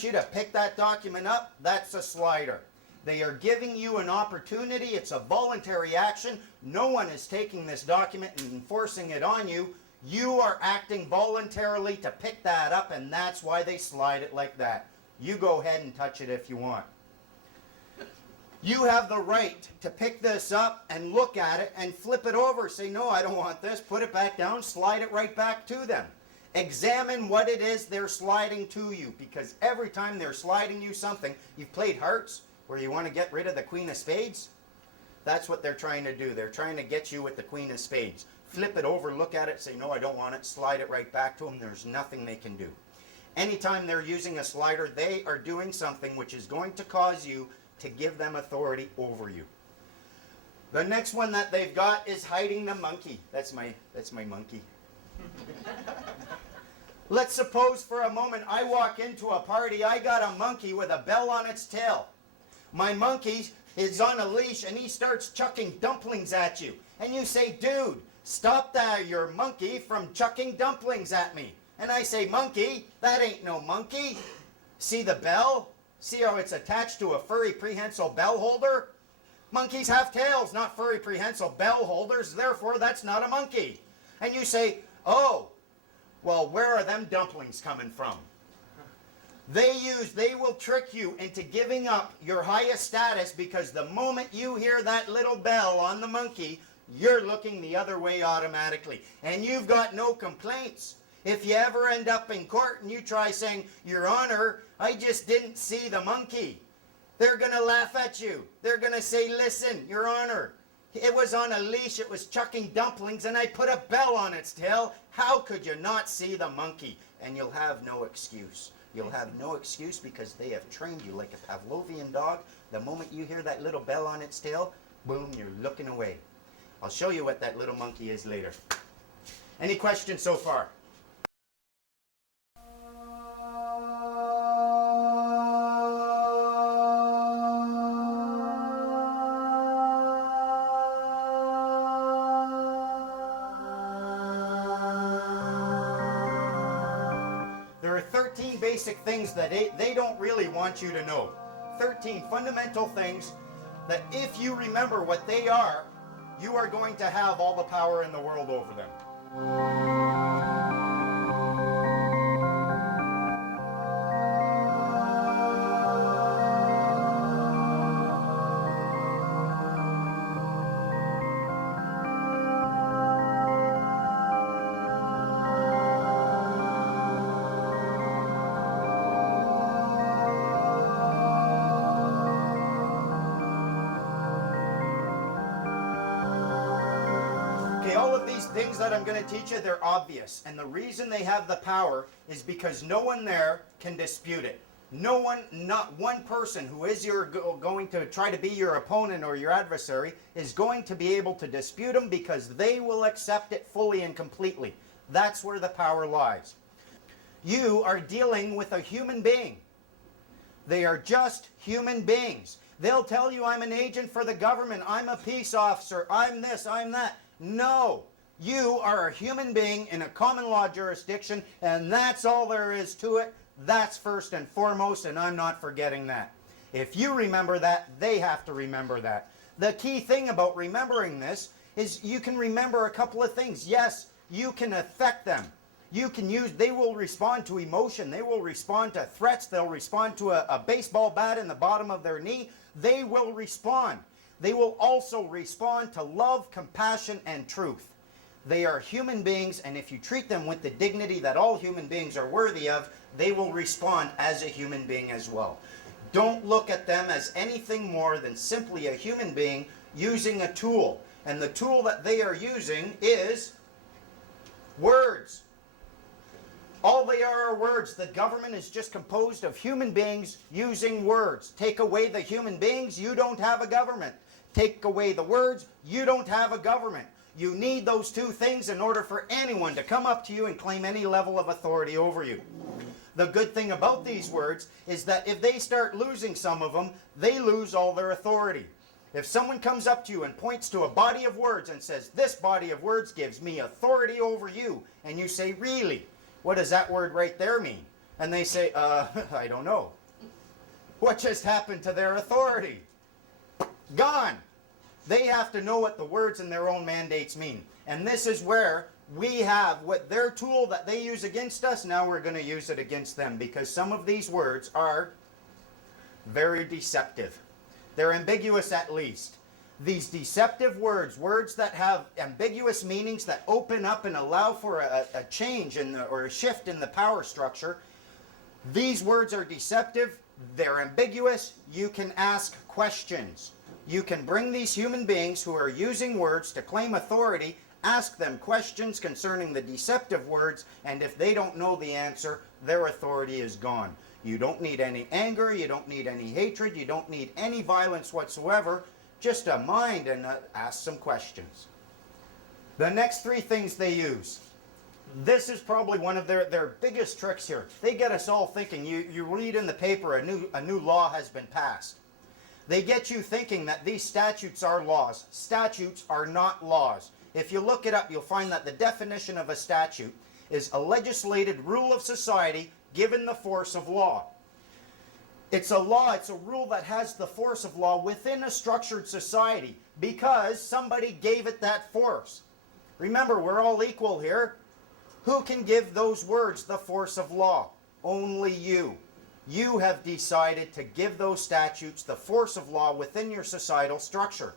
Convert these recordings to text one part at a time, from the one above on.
you to pick that document up, that's a slider. They are giving you an opportunity. It's a voluntary action. No one is taking this document and enforcing it on you. You are acting voluntarily to pick that up, and that's why they slide it like that. You go ahead and touch it if you want. You have the right to pick this up and look at it and flip it over. Say, no, I don't want this. Put it back down, slide it right back to them. Examine what it is they're sliding to you, because every time they're sliding you something, you've played hearts where you want to get rid of the Queen of Spades. That's what they're trying to do. They're trying to get you with the Queen of Spades. Flip it over, look at it, say, no, I don't want it, slide it right back to them. There's nothing they can do. Anytime they're using a slider, they are doing something which is going to cause you to give them authority over you. The next one that they've got is hiding the monkey. That's my monkey. Let's suppose for a moment I walk into a party, I got a monkey with a bell on its tail. My monkey is on a leash and he starts chucking dumplings at you. And you say, dude, stop that, your monkey, from chucking dumplings at me. And I say, monkey, that ain't no monkey. See the bell? See how it's attached to a furry prehensile bell holder? Monkeys have tails, not furry prehensile bell holders, therefore that's not a monkey. And you say, oh, well, where are them dumplings coming from? They will trick you into giving up your highest status, because the moment you hear that little bell on the monkey, you're looking the other way automatically. And you've got no complaints. If you ever end up in court and you try saying, Your Honor, I just didn't see the monkey, they're going to laugh at you. They're going to say, listen, Your Honor, it was on a leash, it was chucking dumplings, and I put a bell on its tail. How could you not see the monkey? And you'll have no excuse. You'll have no excuse, because they have trained you like a Pavlovian dog. The moment you hear that little bell on its tail, boom, you're looking away. I'll show you what that little monkey is later. Any questions so far? There are 13 basic things that they don't really want you to know. 13 fundamental things that if you remember what they are, you are going to have all the power in the world over them. All of these things that I'm going to teach you, they're obvious. And the reason they have the power is because no one there can dispute it. No one, not one person who is going to try to be your opponent or your adversary is going to be able to dispute them, because they will accept it fully and completely. That's where the power lies. You are dealing with a human being. They are just human beings. They'll tell you, I'm an agent for the government, I'm a peace officer, I'm this, I'm that. No, you are a human being in a common law jurisdiction, and that's all there is to it. That's first and foremost, and I'm not forgetting that. If you remember that, they have to remember that. The key thing about remembering this is you can remember a couple of things. Yes, you can affect them. They will respond to emotion. They will respond to threats. They'll respond to a baseball bat in the bottom of their knee. They will respond. They will also respond to love, compassion, and truth. They are human beings, and if you treat them with the dignity that all human beings are worthy of, they will respond as a human being as well. Don't look at them as anything more than simply a human being using a tool. And the tool that they are using is words. All they are words. The government is just composed of human beings using words. Take away the human beings, you don't have a government. Take away the words, you don't have a government. You need those two things in order for anyone to come up to you and claim any level of authority over you. The good thing about these words is that if they start losing some of them, they lose all their authority. If someone comes up to you and points to a body of words and says, this body of words gives me authority over you, and you say, really? What does that word right there mean? And they say, I don't know. What just happened to their authority? Gone. They have to know what the words in their own mandates mean. And this is where we have what their tool that they use against us, now we're going to use it against them, because some of these words are very deceptive. They're ambiguous at least. These deceptive words, words that have ambiguous meanings that open up and allow for a change in or a shift in the power structure, these words are deceptive. They're ambiguous. You can ask questions. You can bring these human beings who are using words to claim authority, ask them questions concerning the deceptive words, and if they don't know the answer, their authority is gone. You don't need any anger, you don't need any hatred, you don't need any violence whatsoever, just a mind and ask some questions. The next three things they use. This is probably one of their biggest tricks here. They get us all thinking, you read in the paper a new law has been passed. They get you thinking that these statutes are laws. Statutes are not laws. If you look it up, you'll find that the definition of a statute is a legislated rule of society given the force of law. It's a law, it's a rule that has the force of law within a structured society because somebody gave it that force. Remember, we're all equal here. Who can give those words the force of law? Only you. You have decided to give those statutes the force of law within your societal structure.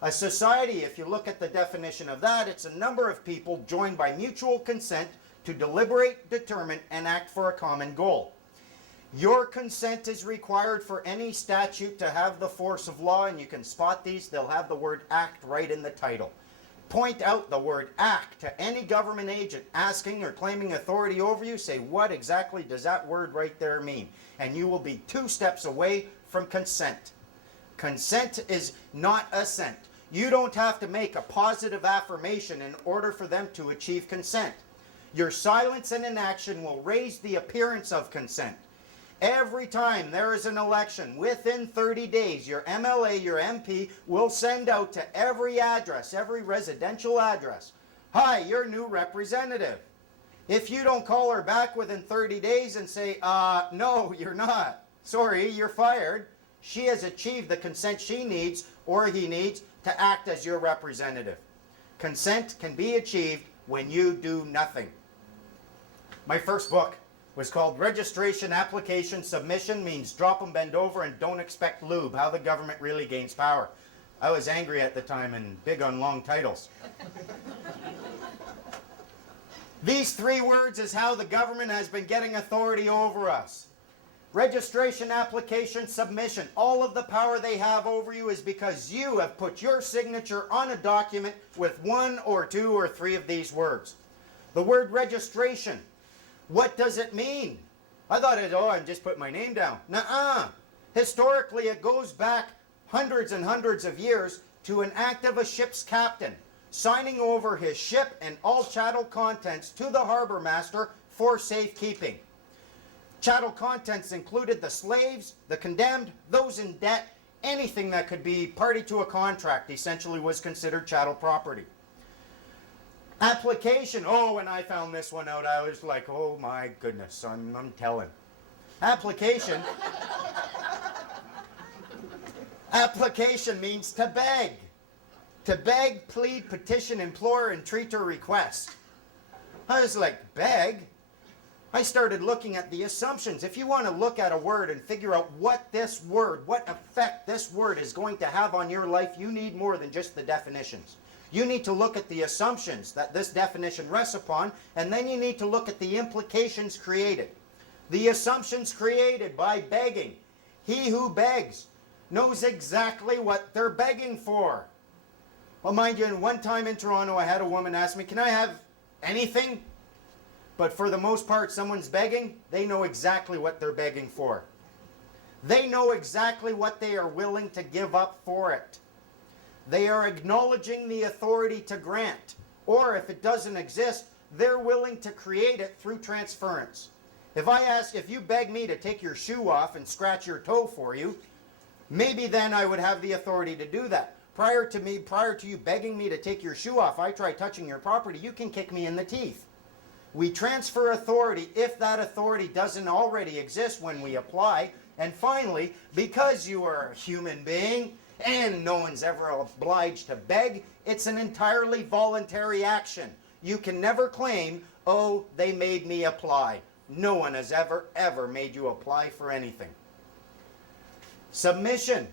A society, if you look at the definition of that, it's a number of people joined by mutual consent to deliberate, determine, and act for a common goal. Your consent is required for any statute to have the force of law, and you can spot these. They'll have the word act right in the title. Point out the word act to any government agent asking or claiming authority over you. Say, what exactly does that word right there mean? And you will be 2 steps away from consent. Consent is not assent. You don't have to make a positive affirmation in order for them to achieve consent. Your silence and inaction will raise the appearance of consent. Every time there is an election, within 30 days, your MLA, your MP, will send out to every address, every residential address, "Hi, your new representative." If you don't call her back within 30 days and say, "No, you're not. Sorry, you're fired," she has achieved the consent she needs or he needs to act as your representative. Consent can be achieved when you do nothing. My first book was called Registration Application Submission Means Drop 'em, Bend Over, and Don't Expect Lube, How the Government Really Gains Power. I was angry at the time and big on long titles. These 3 words is how the government has been getting authority over us. Registration, application, submission. All of the power they have over you is because you have put your signature on a document with 1 or 2 or 3 of these words. The word registration. What does it mean? I thought I'm just putting my name down. Nuh-uh. Historically, it goes back hundreds and hundreds of years to an act of a ship's captain signing over his ship and all chattel contents to the harbor master for safekeeping. Chattel contents included the slaves, the condemned, those in debt, anything that could be party to a contract essentially was considered chattel property. Application. Oh, when I found this one out, I was like, oh my goodness, I'm telling. Application. Application means to beg. To beg, plead, petition, implore, entreat, or request. I was like, beg? I started looking at the assumptions. If you want to look at a word and figure out what this word, what effect this word is going to have on your life, you need more than just the definitions. You need to look at the assumptions that this definition rests upon, and then you need to look at the implications created. The assumptions created by begging. He who begs knows exactly what they're begging for. Well, mind you, one time in Toronto, I had a woman ask me, "Can I have anything?" But for the most part, someone's begging, they know exactly what they're begging for. They know exactly what they are willing to give up for it. They are acknowledging the authority to grant. Or if it doesn't exist, they're willing to create it through transference. If you beg me to take your shoe off and scratch your toe for you, maybe then I would have the authority to do that. Prior to you begging me to take your shoe off, I try touching your property, you can kick me in the teeth. We transfer authority if that authority doesn't already exist when we apply. And finally, because you are a human being and no one's ever obliged to beg, it's an entirely voluntary action. You can never claim, oh, they made me apply. No one has ever made you apply for anything. Submission.